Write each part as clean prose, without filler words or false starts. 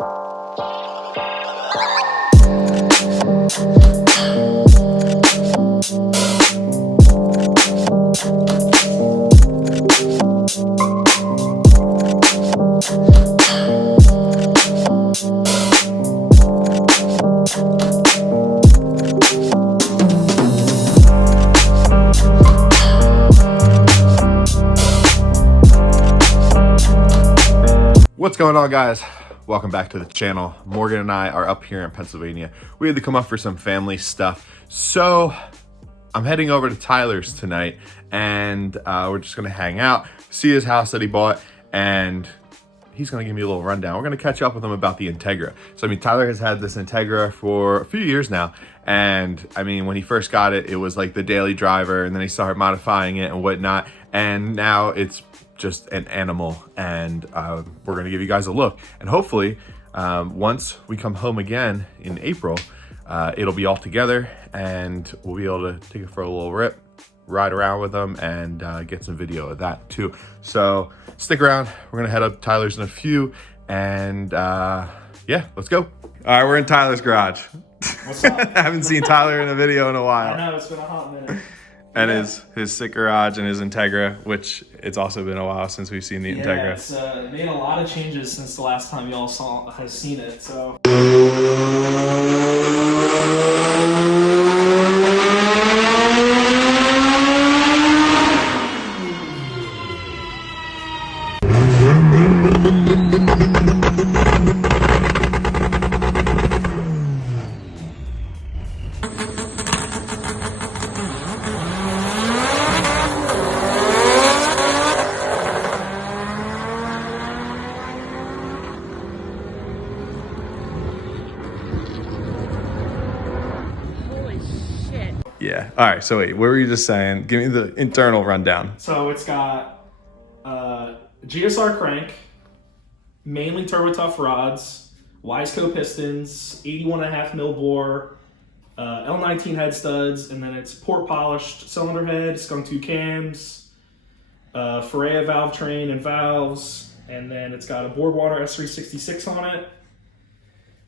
What's going on, guys? Welcome back to the channel. Morgan and I are up here in Pennsylvania. We had to come up for some family stuff, so I'm heading over to Tyler's tonight, and we're just gonna hang out, see his house that he bought, and he's gonna give me a little rundown. We're gonna catch up with him about the Integra. So I mean, Tyler has had this Integra for a few years now, and I mean, when he first got it, it was like the daily driver, and then he started modifying it and whatnot, and now it's just an animal, and we're gonna give you guys a look, and hopefully once we come home again in April, it'll be all together and we'll be able to take it for a little rip, ride around with them, and get some video of that too. So stick around, we're gonna head up to Tyler's in a few, and yeah, let's go. All right, we're in Tyler's garage. What's up? I haven't seen Tyler in a video in a while. I know, it's been a hot minute. And his sick garage and his Integra, which it's also been a while since we've seen the Integra. It's made a lot of changes since the last time y'all has seen it, so. Yeah. All right. So wait, what were you just saying? Give me the internal rundown. So it's got GSR crank, mainly turbo tough rods, Wiseco pistons, 81.5 mil bore, L19 head studs, and then it's port polished cylinder head, skunk 2 cams, Ferrea valve train and valves, and then it's got a board water S366 on it,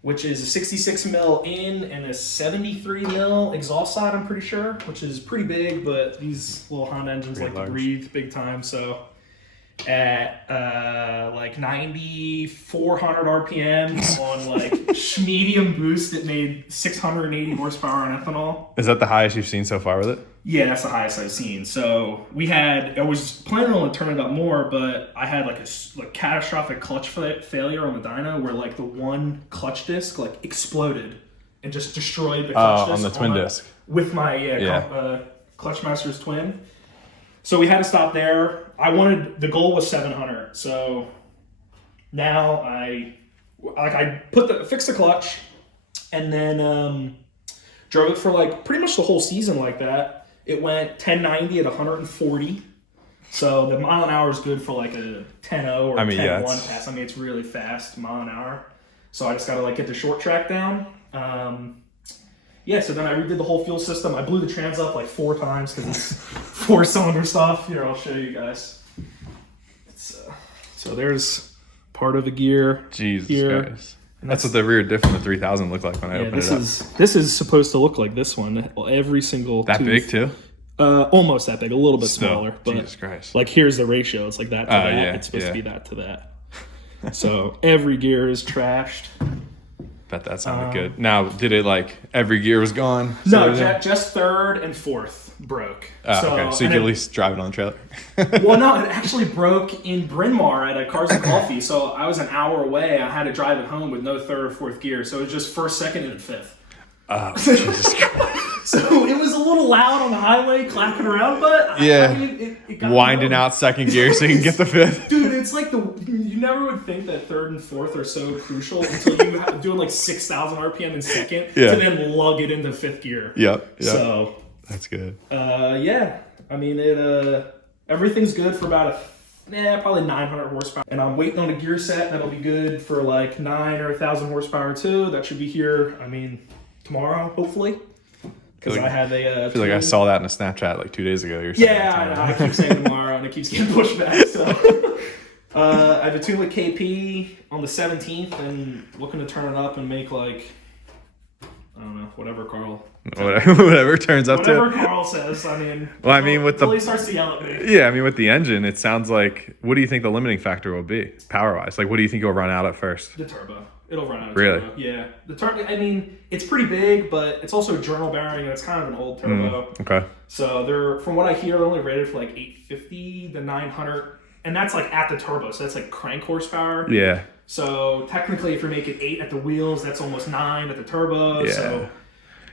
which is a 66 mil in and a 73 mil exhaust side, I'm pretty sure, which is pretty big, but these little Honda engines like to breathe big time. So at like 9,400 RPMs on like medium boost, it made 680 horsepower on ethanol. Is that the highest you've seen so far with it? Yeah, that's the highest I've seen. So I was planning on turning it up more, but I had like a catastrophic clutch failure on the dyno where like the one clutch disc like exploded and just destroyed the clutch disc. On the twin disc. With my Clutchmaster's twin. So we had to stop there. The goal was 700. So now I fixed the clutch and then drove it for like pretty much the whole season like that. It went 1090 at 140. So the mile an hour is good for like a 10.0 or 10.1 pass. I mean, it's really fast mile an hour. So I just got to like get the short track down. So then I redid the whole fuel system. I blew the trans up like 4 times because it's 4-cylinder stuff. Here, I'll show you guys. So there's part of the gear. Jesus here. Christ. That's what the rear diff from the 3000 looked like when I opened it up. This is supposed to look like this one. Every single that tooth. Big too? Almost that big, a little bit smaller. But Jesus Christ. Like here's the ratio. It's like that to that. Yeah, it's supposed to be that to that. So every gear is trashed. Bet that sounded good. Now, did it like every gear was gone? No, just third and fourth broke. Okay. So you could at least drive it on the trailer? Well, no, it actually broke in Bryn Mawr at a Cars and Coffee. So I was an hour away. I had to drive it home with no third or fourth gear. So it was just first, second, and fifth. Oh, Jesus Christ. So it was a little loud on the highway, clacking around, but I mean, it got winding out second gear so you can get the fifth. Dude, it's like you never would think that third and fourth are so crucial until you have doing like 6,000 RPM in second to then lug it into fifth gear. Yep. So that's good. I mean, everything's good for about probably 900 horsepower. And I'm waiting on a gear set that'll be good for like 9 or 1,000 horsepower too. That should be here, I mean, tomorrow, hopefully. Because I have a... I feel like I saw that in a Snapchat like 2 days ago. Yeah, I keep saying tomorrow and it keeps getting pushed back. So I have a tune with KP on the 17th and looking to turn it up and make like, I don't know, whatever Carl. Whatever turns up Whatever to. Carl says. I mean, Well, I mean, with the until he starts to yell at me. Yeah, I mean, with the engine, it sounds like. What do you think the limiting factor will be, power wise? Like, what do you think you'll run out at first? The turbo. It'll run out of Really? turbo. Yeah. The turbo. I mean, it's pretty big, but it's also a journal bearing, and it's kind of an old turbo. Okay. So they're, from what I hear, they're only rated for like 850 to 900, and that's like at the turbo. So that's like crank horsepower. Yeah. So technically, if you're making 8 at the wheels, that's almost 9 at the turbo. Yeah. So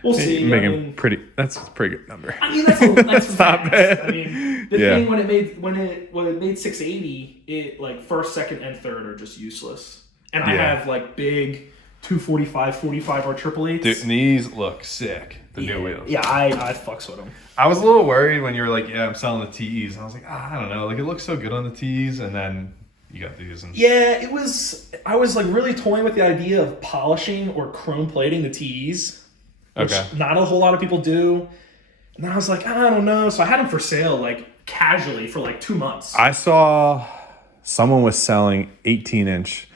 we'll see. You're making that's a pretty good number. I mean, that's not fast. bad. I mean, the thing when it made 680, it like first, second, and third are just useless. And I have like big 245, 45 or triple eights. Dude, these look sick. The new wheels. Yeah, I fucks with them. I was a little worried when you were like, "Yeah, I'm selling the TEs," and I was like, I don't know, like it looks so good on the TEs, and then you got these. And Yeah, it was. I was like really toying with the idea of polishing or chrome plating the TEs, which not a whole lot of people do. And I was like, I don't know. So I had them for sale, like casually, for like 2 months. I saw someone was selling 18-inch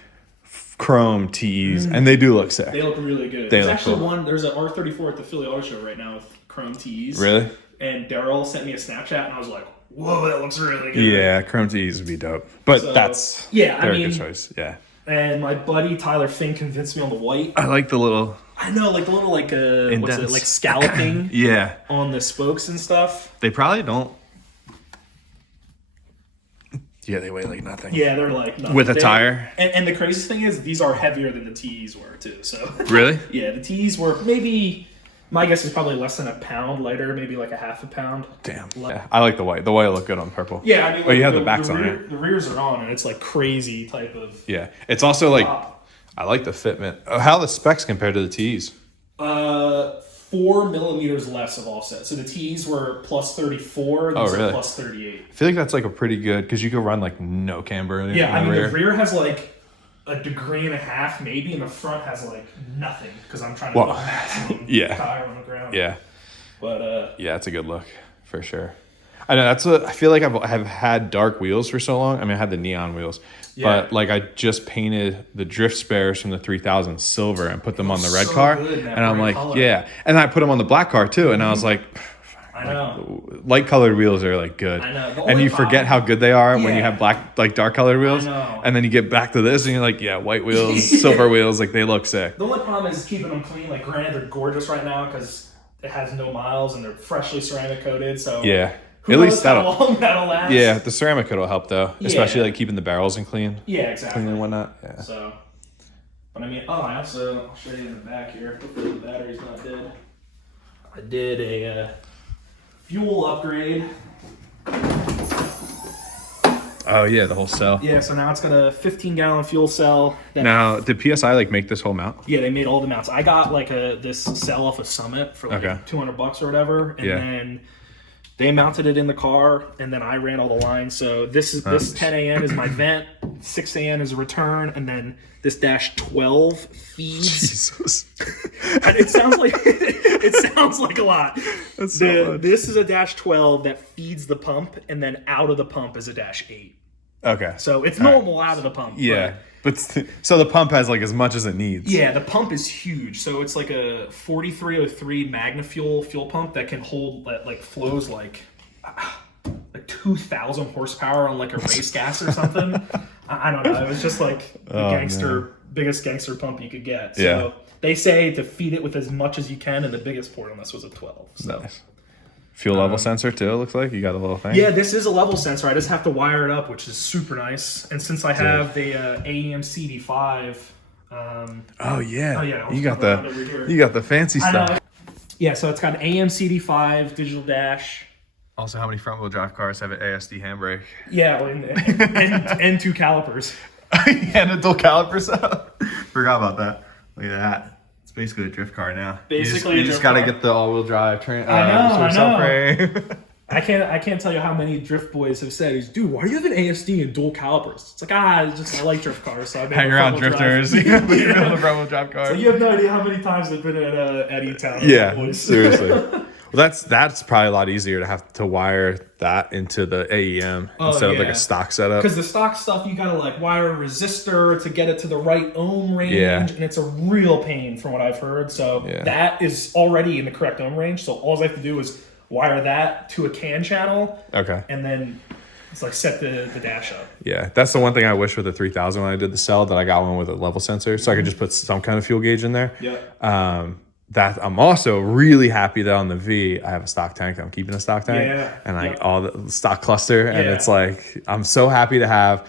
chrome TEs, and they do look sick. They look really good. There's actually one. There's an R34 at the Philly Auto Show right now with chrome TEs. Really? And Daryl sent me a Snapchat, and I was like, "Whoa, that looks really good." Yeah, chrome TEs would be dope. But So, that's they're a good choice. Yeah. And my buddy Tyler Fink convinced me on the white. I like the little. I know, like the little what's it, like scalloping Yeah. on the spokes and stuff. They probably don't. Yeah, they weigh like nothing. Yeah, they're like nothing. With a tire. And the craziest thing is these are heavier than the TEs were too. So Really? Yeah, the TEs were maybe, my guess is probably less than a pound lighter, maybe like a half a pound. Damn. Yeah, I like the white. The white look good on purple. Yeah, I mean, you have the backs on rear, it. The rears are on, and it's like crazy type of. Yeah, it's also like Wow. I like the fitment. How are the specs compared to the TEs? 4 millimeters less of offset. So the TEs were plus 34. These really? are plus 38. I feel like that's like a pretty good because you could run like no camber in Yeah, I the mean rear. the rear has like a degree and a half maybe, and the front has like nothing because I'm trying to put maximum tire on the ground. Yeah. But Yeah, it's a good look for sure. I know I feel like I've had dark wheels for so long. I mean, I had the neon wheels, but like I just painted the drift spares from the 3000 silver and put them on the red car, and I'm like, color. yeah, and I put them on the black car too, and I was like, I know. light colored wheels are like good. I know. And you forget how good they are when you have dark colored wheels, I know. and then you get back to this and you're like, yeah, white wheels, silver wheels, like they look sick. The only problem is keeping them clean. Like, granted, they're gorgeous right now because it has no miles and they're freshly ceramic coated. So Yeah. who At knows least how long that'll last. Yeah, the ceramic coat will help though, especially Yeah. like keeping the barrels in clean exactly. and whatnot. Yeah. So, but I mean, I'll show you in the back here. Hopefully the battery's not dead. I did a fuel upgrade. Oh yeah, the whole cell. Yeah, so now it's got a 15-gallon fuel cell. Now, did PSI like make this whole mount? Yeah, they made all the mounts. I got like this cell off of Summit for like $200 or whatever, and then they mounted it in the car, and then I ran all the lines. So this 10 AN is my vent, 6 AN is a return, and then this dash 12 feeds. Jesus. And it sounds like a lot. That's so much. This is a dash 12 that feeds the pump, and then out of the pump is a dash 8. Okay. So it's normal out of the pump. Yeah. But so the pump has like as much as it needs. Yeah, the pump is huge. So it's like a 4303 MagnaFuel fuel pump that can hold, that like flows like 2,000 horsepower on like a race gas or something. I don't know. It was just like the biggest gangster pump you could get. So they say to feed it with as much as you can, and the biggest port on this was a 12. So. Nice. Fuel level sensor too, it looks like. You got a little thing. Yeah, this is a level sensor. I just have to wire it up, which is super nice. And since I have the AEM CD5, you got the fancy stuff. Yeah, so it's got an AEM CD5 digital dash. Also, how many front wheel drive cars have an ASD handbrake? Yeah, and 2 calipers. And a dual caliper setup. Forgot about that. Look at that. It's basically a drift car now. You just got to get the all-wheel drive frame. I can't tell you how many drift boys have said, dude, why do you have an ASD and dual calipers? It's like, I like drift cars, so I made hang around drifters. You're on the front wheel drive car. So you have no idea how many times I've been at E-Town. Yeah, seriously. Well, that's probably a lot easier to have to wire that into the AEM instead of like a stock setup. Because the stock stuff, you gotta like wire a resistor to get it to the right ohm range, and it's a real pain from what I've heard. So that is already in the correct ohm range. So all I have to do is wire that to a CAN channel. Okay. And then it's like set the dash up. Yeah, that's the one thing I wish with the 3000 when I did the cell, that I got one with a level sensor, so I could just put some kind of fuel gauge in there. Yeah. That I'm also really happy that on the V I have a stock tank. I'm keeping a stock tank, and all the stock cluster, and it's like I'm so happy to have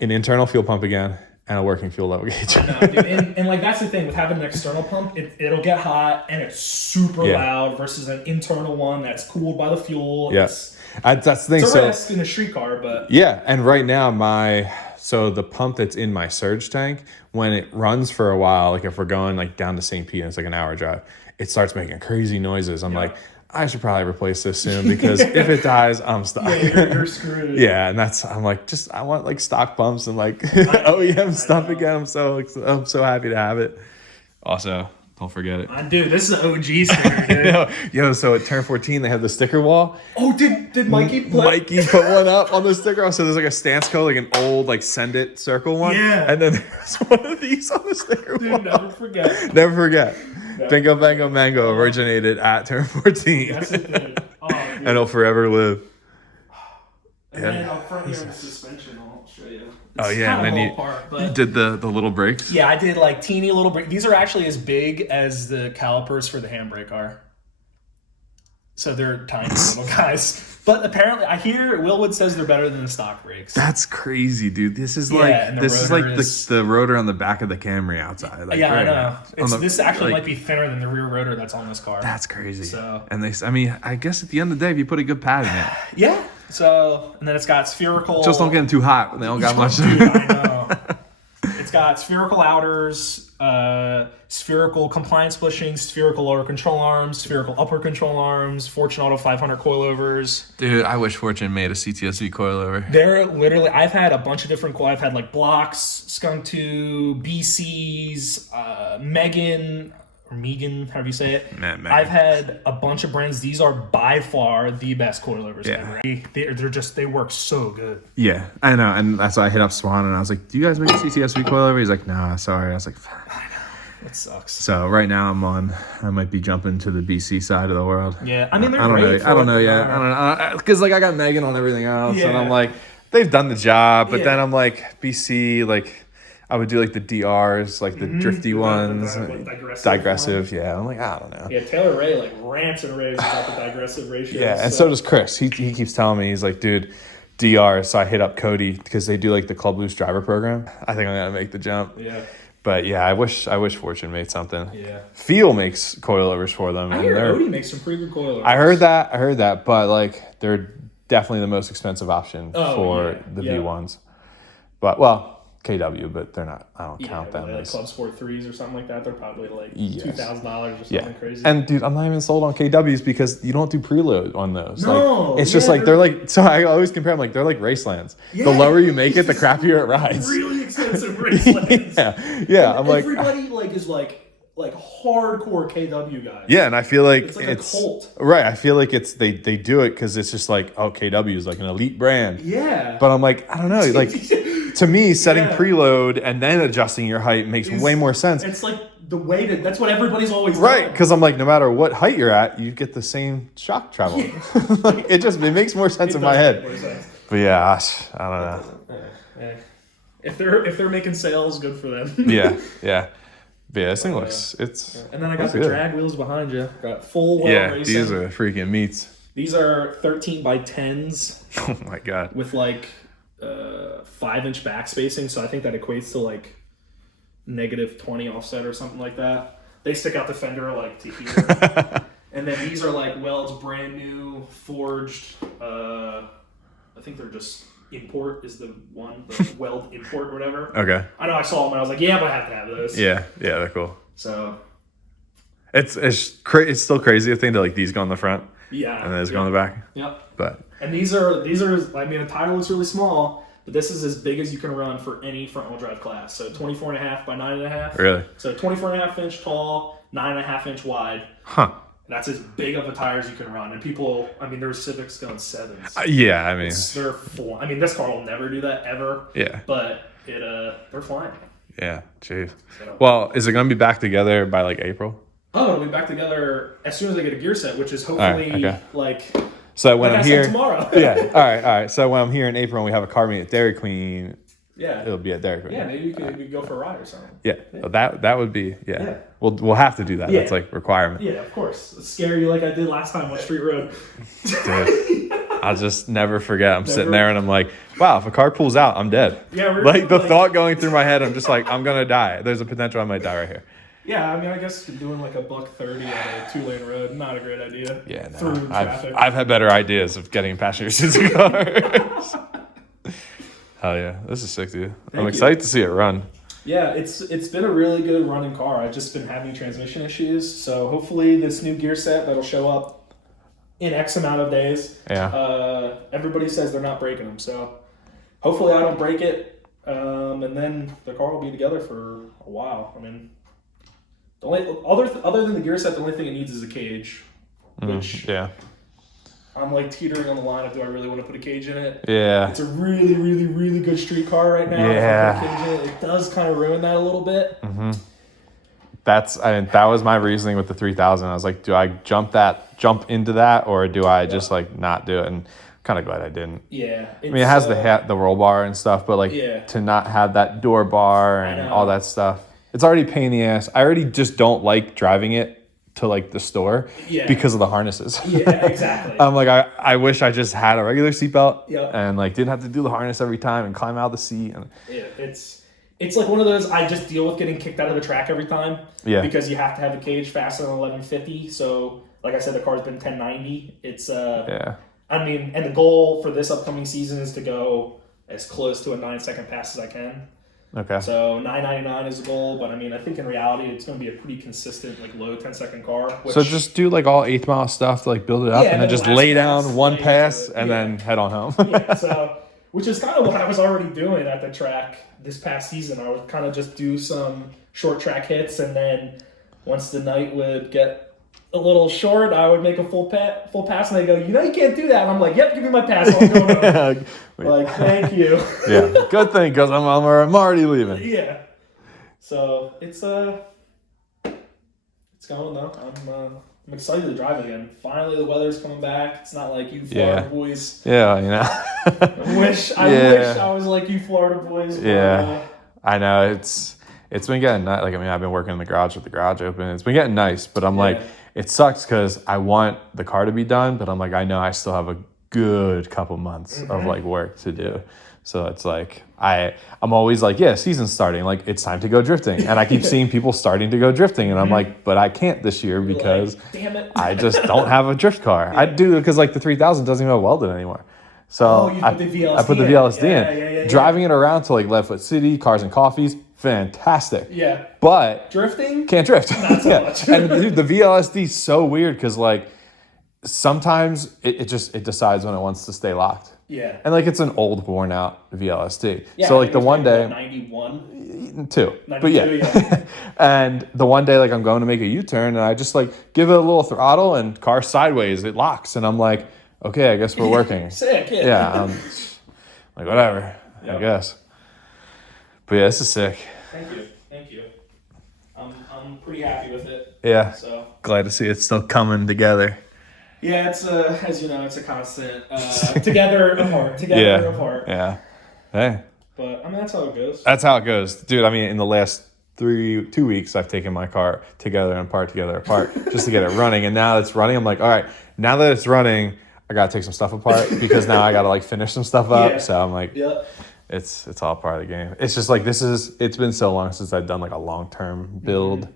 an internal fuel pump again and a working fuel level gauge. I know, dude. And like that's the thing with having an external pump, it'll get hot and it's super loud versus an internal one that's cooled by the fuel. Yes, that's the thing. It's a risk in a street car, but and right now the pump that's in my surge tank, when it runs for a while, like if we're going like down to St. Pete and it's like an hour drive, it starts making crazy noises. I'm like, I should probably replace this soon because if it dies, I'm stuck. Yeah, you're screwed. And I'm like, I want like stock pumps and like OEM stuff again. I'm so happy to have it. Also, don't forget it. Dude, this is an OG sticker, dude. Yo, so at Turn 14, they have the sticker wall. Oh, did Mikey Mikey put one up on the sticker wall? So there's like a stance code, like an old like Send It circle one. Yeah. And then there's one of these on the sticker wall. Dude, never forget. Never forget. Bingo Bango Mango originated at Turn 14. Yes, it did. Oh, and it'll forever live. And then up front here in the suspension, I'll show you. And then you did the little brakes? Yeah, I did like teeny little brakes. These are actually as big as the calipers for the handbrake are. So they're tiny little guys. But apparently, I hear Willwood says they're better than the stock brakes. That's crazy, dude. This is like the rotor on the back of the Camry outside. Like, I know. This actually might be thinner than the rear rotor that's on this car. That's crazy. So, and I guess at the end of the day, if you put a good pad in it. Yeah. So, and then it's got spherical. Just don't get them too hot when they don't got much. Dude, I know. It's got spherical outers, spherical compliance bushings, spherical lower control arms, spherical upper control arms, Fortune Auto 500 coilovers. Dude, I wish Fortune made a cts-v coilover. They're literally, I've had a bunch of different I've had like Blocks, Skunk 2, BCs, Megan, or Megan, however you say it. Megan. I've had a bunch of brands. These are by far the best coilovers ever. They work so good. Yeah, I know. And that's why I hit up Swan and I was like, do you guys make a cts-v coilover? He's like, nah, sorry. I was like, I know. It sucks. So right now I might be jumping to the BC side of the world. Yeah, I mean, they're great. I don't know yet. I don't know. Because like I got Megan on everything else. And I'm like, they've done the job. But then I'm like, BC, like, I would do like the DRs, like the drifty ones, digressive. Yeah, I'm like, I don't know. Yeah, Taylor Ray like rants and raves about the digressive ratio. Yeah, and so does Chris. He keeps telling me, he's like, dude, DRs. So I hit up Cody because they do like the Club Loose driver program. I think I'm gonna make the jump. Yeah. But yeah, I wish Fortune made something. Yeah. Feel makes coilovers for them. I hear Odie makes some pretty good coilovers. I heard that, but like they're definitely the most expensive option for the V1s. But KW, but they're not. I don't count them like Club Sport 3s or something like that. They're probably like $2,000 or something crazy. And dude, I'm not even sold on KWs because you don't do preload on those. No, like, it's just like they're like. So I always compare them like they're like Racelands. Yeah, the lower you make it, the crappier it rides. Really expensive Racelands. yeah. I'm like everybody is like hardcore KW guys. Yeah, and I feel like it's like a cult. Right. I feel like it's they do it because it's just like KW is like an elite brand. Yeah. But I'm like, I don't know, like. To me, setting preload and then adjusting your height makes way more sense. It's like the way that's what everybody's always right, because I'm like, no matter what height you're at, you get the same shock travel. Like, it makes more sense in my head. But yeah, I don't know. If they're making sales, good for them. yeah. But yeah, this thing looks and then I got the drag wheels behind you. Got full well racing. These are freaking meats. These are 13 by 10s. Oh my god. With like 5-inch back spacing, so I think that equates to like -20 offset or something like that. They stick out the fender like to here. And then these are like Weld's brand new forged. I think they're just import is the one, the Weld import or whatever. Okay. I know I saw them and I was like, yeah, but I have to have those. Yeah, they're cool. So it's still crazy to think that like these go on the front. Yeah. And then these go on the back. Yep. But. And these are. I mean, the tire looks really small, but this is as big as you can run for any front-wheel drive class. So 24.5 by 9.5. Really? So 24.5 inch tall, 9.5 inch wide. Huh. That's as big of a tire as you can run. And people, I mean, there's Civics going 7s. Yeah, I mean, they're I mean, this car will never do that ever. Yeah. But they're flying. Yeah, jeez. So. Well, is it going to be back together by like April? Oh, it'll be back together as soon as I get a gear set, which is hopefully like. So when I'm here tomorrow. Yeah. All right. So when I'm here in April and we have a car meet at Dairy Queen, yeah, it'll be at Dairy Queen. Yeah, maybe we could go for a ride or something. Yeah. That would be We'll have to do that. Yeah. That's like requirement. Yeah, of course. Scare you like I did last time on Street Road. Dude, I'll just never forget. I'm sitting there and I'm like, wow, if a car pulls out, I'm dead. Yeah, like the thought going through my head, I'm just like, I'm gonna die. There's a potential I might die right here. Yeah, I mean, I guess doing like a $130 on a 2-lane road, not a great idea. Yeah, no. Through traffic. I've had better ideas of getting passenger seats in cars. Hell yeah, this is sick, dude. I'm excited to see it run. Yeah, it's been a really good running car. I've just been having transmission issues, so hopefully this new gear set that'll show up in X amount of days. Yeah. Everybody says they're not breaking them, so hopefully I don't break it, and then the car will be together for a while. I mean, the only other than the gear set, the only thing it needs is a cage, which I'm like teetering on the line of do I really want to put a cage in it? Yeah. It's a really, really, really good street car right now. Yeah. If I put a cage in it, it does kind of ruin that a little bit. Mm-hmm. That was my reasoning with the 3000. I was like, do I jump into that, or do I just like not do it? And I'm kind of glad I didn't. Yeah. I mean, it has the roll bar and stuff, but like to not have that door bar and all that stuff, it's already a pain in the ass. I already just don't like driving it to like the store because of the harnesses. Yeah, exactly. I'm like, I wish I just had a regular seatbelt and like didn't have to do the harness every time and climb out of the seat. And yeah, it's like one of those I just deal with getting kicked out of the track every time. Yeah. Because you have to have a cage faster than 1150. So like I said, the car's been 1090. It's I mean, and the goal for this upcoming season is to go as close to a 9-second pass as I can. Okay. So 999 is the goal, but I mean, I think in reality, it's going to be a pretty consistent, like low 10-second car. So just do like all 8th mile stuff to like build it up, and then just lay down one pass and then head on home. Yeah. So, which is kind of what I was already doing at the track this past season. I would kind of just do some short track hits, and then once the night would get a little short, I would make a full pass, and they go, you can't do that. And I'm like, yep, give me my pass. I'll go home. Like, thank you. Yeah, good thing, because I'm already leaving. Yeah. So it's going though. I'm excited to drive again. Finally, the weather's coming back. It's not like you Florida boys. Yeah, I wish I was like you Florida boys. Yeah, I know it's been getting nice. Like, I mean, I've been working in the garage with the garage open. It's been getting nice, but I'm like, it sucks because I want the car to be done, but I'm like, I know I still have a good couple months of like work to do. So it's like I'm always like, season's starting, like it's time to go drifting, and I keep seeing people starting to go drifting, and I'm like, but I can't this year because damn it, I just don't have a drift car. I do because like the 3000 doesn't even have welded anymore. So I put the VLSD in. Driving it around to like Leadfoot City, Cars and Coffees, fantastic. Yeah. But drifting? Can't drift. Not so much. And dude, the VLSD is so weird because like sometimes it decides when it wants to stay locked. Yeah. And like it's an old worn out VLSD. Yeah, so like the one day 91. 2. But yeah. And the one day like I'm going to make a U-turn and I just like give it a little throttle and car sideways, it locks, and I'm like, okay, I guess we're working. Sick, yeah. Yeah, like whatever, I guess. But yeah, this is sick. Thank you. I'm pretty happy with it. Yeah. So glad to see it's still coming together. Yeah, it's as you know, it's a constant together apart. Yeah. Hey. But I mean, that's how it goes. That's how it goes, dude. I mean, in the last 2 weeks, I've taken my car together and apart just to get it running. And now it's running. I'm like, all right, now that it's running, I gotta take some stuff apart because now I gotta like finish some stuff up. Yeah. So I'm like, it's all part of the game. It's just like it's been so long since I've done like a long-term build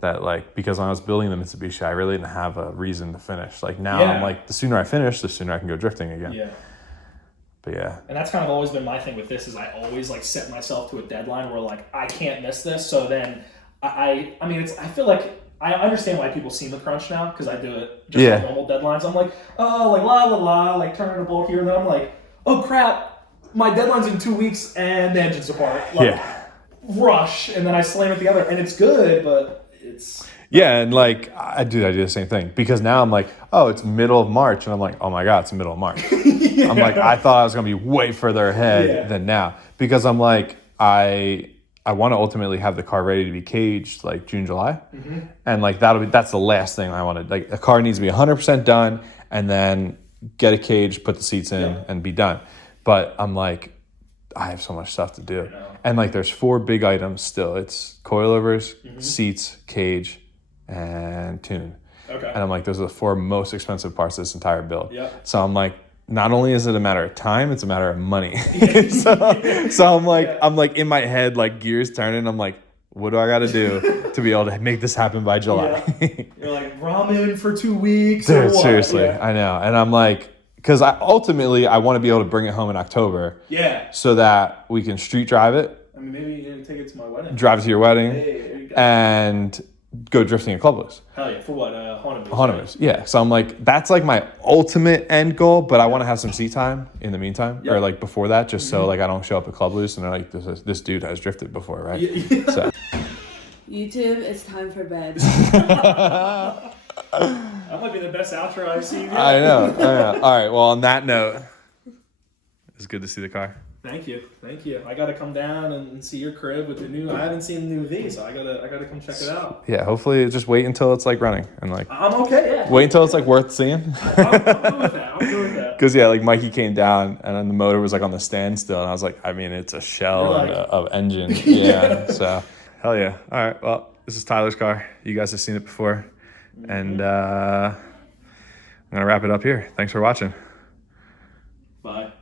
that like, because when I was building the Mitsubishi, I really didn't have a reason to finish. Like now I'm like, the sooner I finish, the sooner I can go drifting again. Yeah. But yeah. And that's kind of always been my thing with this is I always like set myself to a deadline where like I can't miss this. So then I mean, I feel like I understand why people seem the crunch now because I do it just like normal deadlines. I'm like, oh, like la la la, like turning a bolt here, and then I'm like, oh crap, my deadline's in 2 weeks and the engine's apart. Like, rush, and then I slam it together, and it's good, but it's Yeah, and like I do the same thing because now I'm like, oh, it's middle of March, and I'm like, oh my god, it's the middle of March. I'm like, I thought I was gonna be way further ahead than now because I'm like, I want to ultimately have the car ready to be caged like June, July, and like that's the last thing I wanted. Like the car needs to be 100% done, and then get a cage, put the seats in, and be done. But I'm like, I have so much stuff to do, and like there's 4 big items still. It's coilovers, seats, cage, and tune. Okay. And I'm like, those are the 4 most expensive parts of this entire build. Yep. So I'm like, not only is it a matter of time, it's a matter of money. so I'm like in my head, like gears turning. I'm like, what do I got to do to be able to make this happen by July? You're like, ramen for 2 weeks. Dude, or what? seriously, I know. And I'm like, because I want to be able to bring it home in October. Yeah. So that we can street drive it. I mean, maybe you're gonna take it to my wedding. Drive it to your wedding. Hey, there you go. And go drifting at Clubless. Hell yeah, for what? Honda. Right? Yeah. So I'm like, that's like my ultimate end goal, but I want to have some seat time in the meantime, or like before that, just so like I don't show up at Club Loose and they're like, this dude has drifted before, right? Yeah. So. YouTube, it's time for bed. That might be the best outro I've seen. I know. All right. Well, on that note, it's good to see the car. Thank you. I gotta come down and see your crib with the new. I haven't seen the new V, so I gotta come check it out. Yeah. Hopefully, just wait until it's like running and like. I'm okay. Yeah. Wait until it's like worth seeing. I'm good with that. Because like Mikey came down and then the motor was like on the standstill, and I was like, I mean, it's a shell of engine. Yeah. So hell yeah. All right. Well, this is Tyler's car. You guys have seen it before, and I'm gonna wrap it up here. Thanks for watching. Bye.